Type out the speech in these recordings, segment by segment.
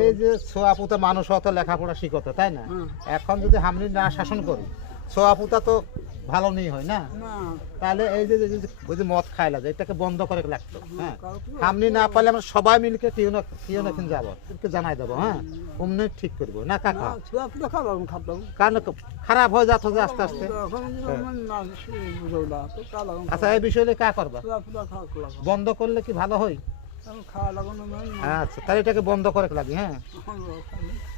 এই যে ছোয়াপুতা মানুষ হতো লেখাপড়া শিখতো তাই না? এখন যদি হামনি না শাসন করি ছোয়াপুতা তো ভালো নেই হয় না? না। তাহলে এই যে ওই যে মদ খাইলা যে এটাকে বন্ধ করে লাগতো হ্যাঁ? হামনি না পারলে আমরা সবাই মিলকে টিউন টিউন এখন যাব তোকে জানাই দেবো হ্যাঁ? অমনি ঠিক করব না না কাকা কারণ খারাপ হয়ে যাচ্ছে যে আস্তে আস্তে। না কালাম আচ্ছা এই বিষয়ে কা করবা? বন্ধ করলে কি ভালো হয়? আচ্ছা তাহলে এটাকে বন্ধ করে লাগি হ্যাঁ?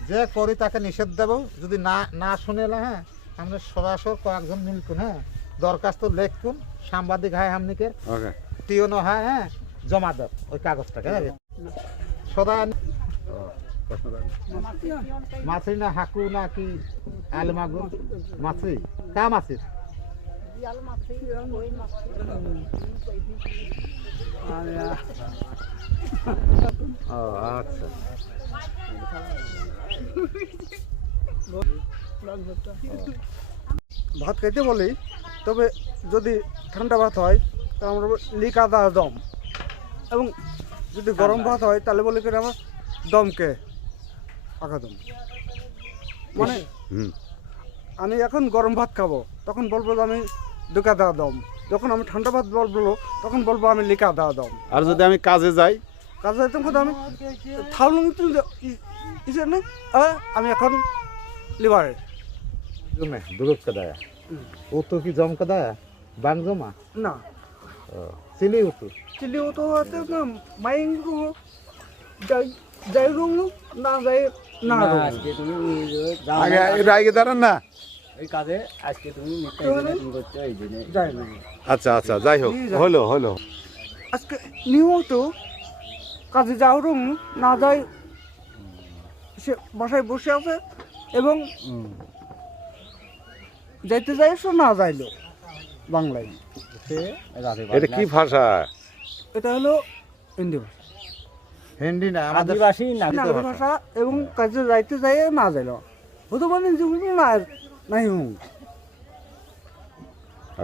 যে করি তাকে নিষেধ দেব যদি না না শুনে এলা, হ্যাঁ? আমরা সরাসর কয়েকজন মিলকুন হ্যাঁ? দরখাস্ত লেখকুন সাংবাদিক হয় আমনিকে ওকে। টিওনো হয় হ্যাঁ? জমা দেব ওই কাগজটাকে হ্যাঁ? সদা মাছরি না হাকু না কি? আলমাগুর মাছরি কা মাছির ও আচ্ছা। ভাত খাইতে বলি তবে যদি ঠান্ডা ভাত হয় তা আমরা লিকা দা দম। এবং যদি গরম ভাত হয় তাহলে বলি করে আমার দমকে পাকা দম। মানে আমি এখন গরম ভাত খাব তখন বলব যে আমি দুকা দা দম যখন আমি ঠান্ডা ভাত বলব তখন বলব আমি লিকা দা দম আর যদি আমি কাজে যাই? কাজে যাই কথা আমি থাউলুং ইসে না? আমি এখন লিভারে জমে দুরুপ কাদায়া উতু কি জম কাদায়া বাং জমা? না। চিলি উতু? চিলি ও তো হচ্ছে না মাইং যাই যাই রুম না যাই না আগে এটা আগে দাঁড়ান না। ওই কাজে আজকে তুমি মিথ্যা তো এখানে তুমি করছ এই জন্য। যাই না আচ্ছা আচ্ছা যাই হোক। হলো হলো। আজকে নিউ তো কাজে যাও না যাই সে বাসায় বসে আছে এবং যাইতে যাইছো না যাইলো বাংলায়। এটা কি ভাষা? এটা হলো হিন্দি ভাষা। হিন্দি না আদিবাসী না ভাষা। এবং কাজে যাইতে যাই না যাইলো। হতে মানে না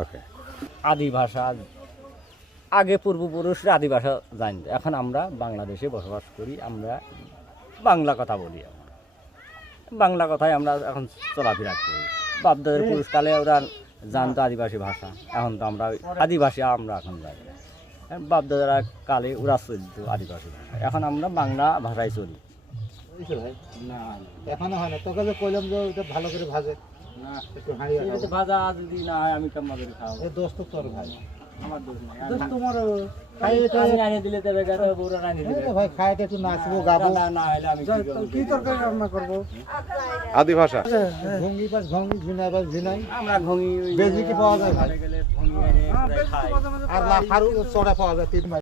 ওকে আদি ভাষা আগে পূর্বপুরুষরা আদি ভাষা জানত। এখন আমরা বাংলাদেশে বসবাস করি আমরা বাংলা কথা বলি বাংলা কথাই আমরা এখন চলাফেরা করি। বাপদাদের পুরুষকালে ওরা জানতো আদিবাসী ভাষা। এখন তো আমরা আদিবাসী আমরা এখন জানি না। বাপদাদারা কালে ওরা চলতো আদিবাসী ভাষা। এখন আমরা বাংলা ভাষায় চলি? এখনও হয় না। তোকে যে কইলাম যে ওইটা ভালো করে ভাজে। ভাজা যদি না হয় আমি কেমন করে দোস্ত তোর ভাই। আমার দোষ নাই। তোমার আদি ভাষা ভঙ্গি পাস ভঙ্গি ঝিনাই পাস ঝিনাই। আমরা ঘুমি বেজি কি পাওয়া যায় হ্যাঁ আর লাফারু চড়া পাওয়া যায় তিন মাস।